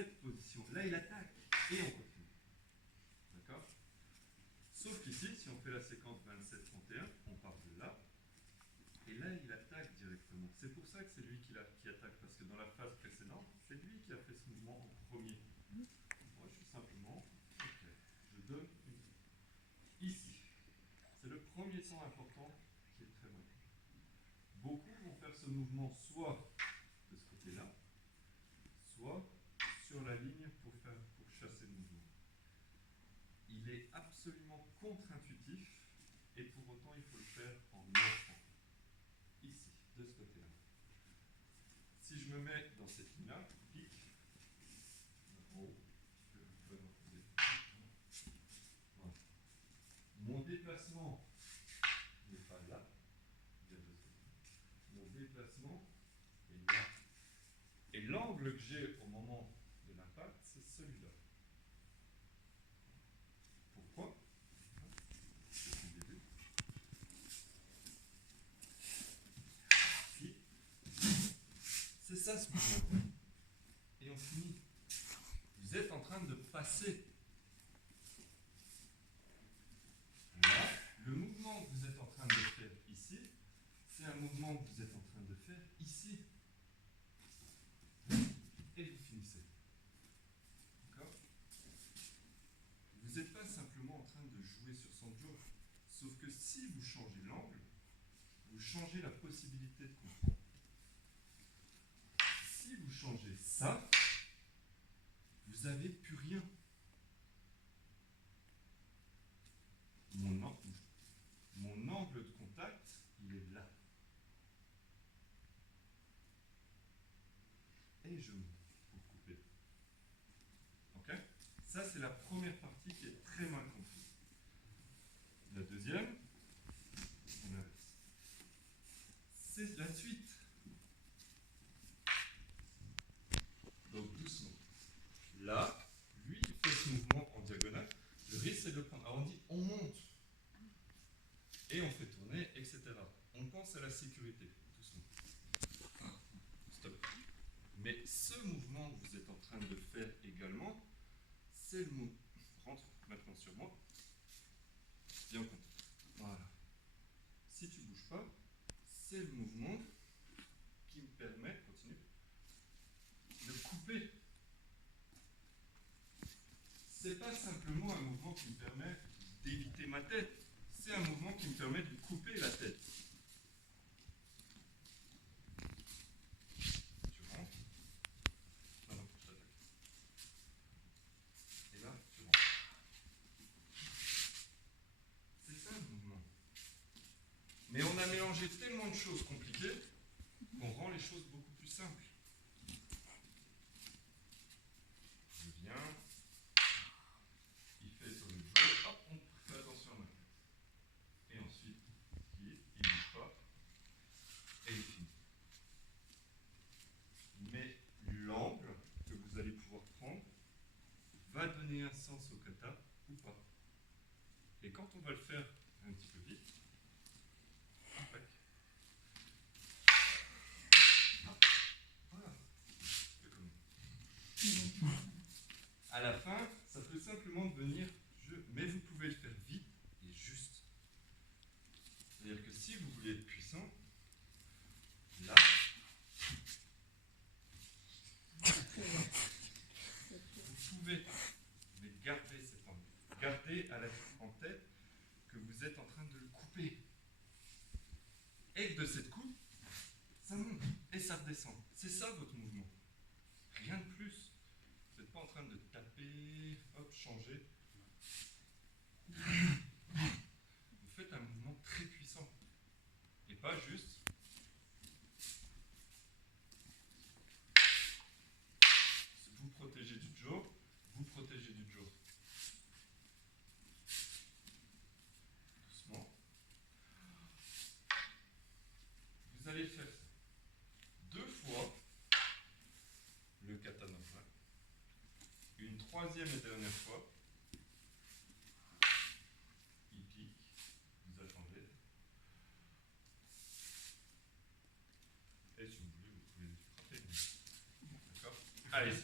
cette position. Là, il attaque et on continue. D'accord? Sauf qu'ici, si on fait la séquence 27-31, on part de là. Et là, il attaque directement. C'est pour ça que c'est lui qui attaque, parce que dans la phase précédente, c'est lui qui a fait ce mouvement en premier. Moi, je suis simplement... Ok, je donne ici. C'est le premier temps important qui est très important. Beaucoup vont faire ce mouvement soit de ce côté-là, soit sur la ligne pour chasser le mouvement. Il est absolument contre-intuitif et pour autant il faut le faire en enfant. Ici, de ce côté-là. Si je me mets dans cette ligne-là, pique, en haut, voilà. Mon déplacement n'est pas là, mon déplacement est là. Et l'angle que j'ai au moment de l'impact, c'est celui-là. Pourquoi? Depuis le début. C'est ça ce mouvement. Et on finit. Vous êtes en train de passer. Là, le mouvement que vous êtes en train de faire ici, c'est un mouvement que vous êtes en train de faire ici. Et vous finissez. D'accord? Vous n'êtes pas simplement en train de jouer sur son jaw. Sauf que si vous changez l'angle, vous changez la possibilité de comprendre. Si vous changez ça, vous n'avez plus rien. Mon angle de contact, il est là. Et je monte pour couper. Ok? Ça, c'est la première partie qui est très mal comprise. La deuxième, on inverse. C'est la suite. Donc doucement. Là, lui, il fait ce mouvement en diagonale. Le risque, c'est de le prendre. Alors on dit, on monte. Et on fait tourner, etc. On pense à la sécurité. Doucement. Stop. Mais ce mouvement que vous êtes en train de faire également, c'est le mouvement. Rentre maintenant sur moi. Bien compte. Voilà. Si tu ne bouges pas, c'est le mouvement qui me permet, continue, de couper. C'est pas simplement un mouvement qui me permet d'éviter ma tête, c'est un mouvement qui me permet de couper la tête. Tu rentres. Non, je t'attaque. Et là, tu rentres. C'est ça le mouvement. Mais on a mélangé tellement de choses compliquées qu'on rend les choses beaucoup plus simples. Je viens, il fait sur le dos, hop, on fait attention à ma tête. Et ensuite, il ne bouge pas, et il finit. Mais l'angle que vous allez pouvoir prendre va donner un sens au kata ou pas. Et quand on va le faire un petit peu vite, voilà. À la fin, ça peut simplement devenir jeu, mais vous pouvez le faire vite et juste. C'est-à-dire que si vous voulez être puissant, là, vous pouvez, mais gardez cet angle. Gardez en tête que vous êtes en train de le couper. Et que de cette coupe, ça monte et ça redescend. C'est ça votre mouvement. Rien de plus. Vous n'êtes pas en train de taper, hop, changer. Vous faites un mouvement très puissant. Et pas juste. Vous protégez du jaw, vous protégez du jaw. Doucement. Vous allez faire 2 fois le katana. Une troisième et dernière fois. Il pique. Vous attendez. Et si vous voulez, vous pouvez frapper. D'accord? Allez,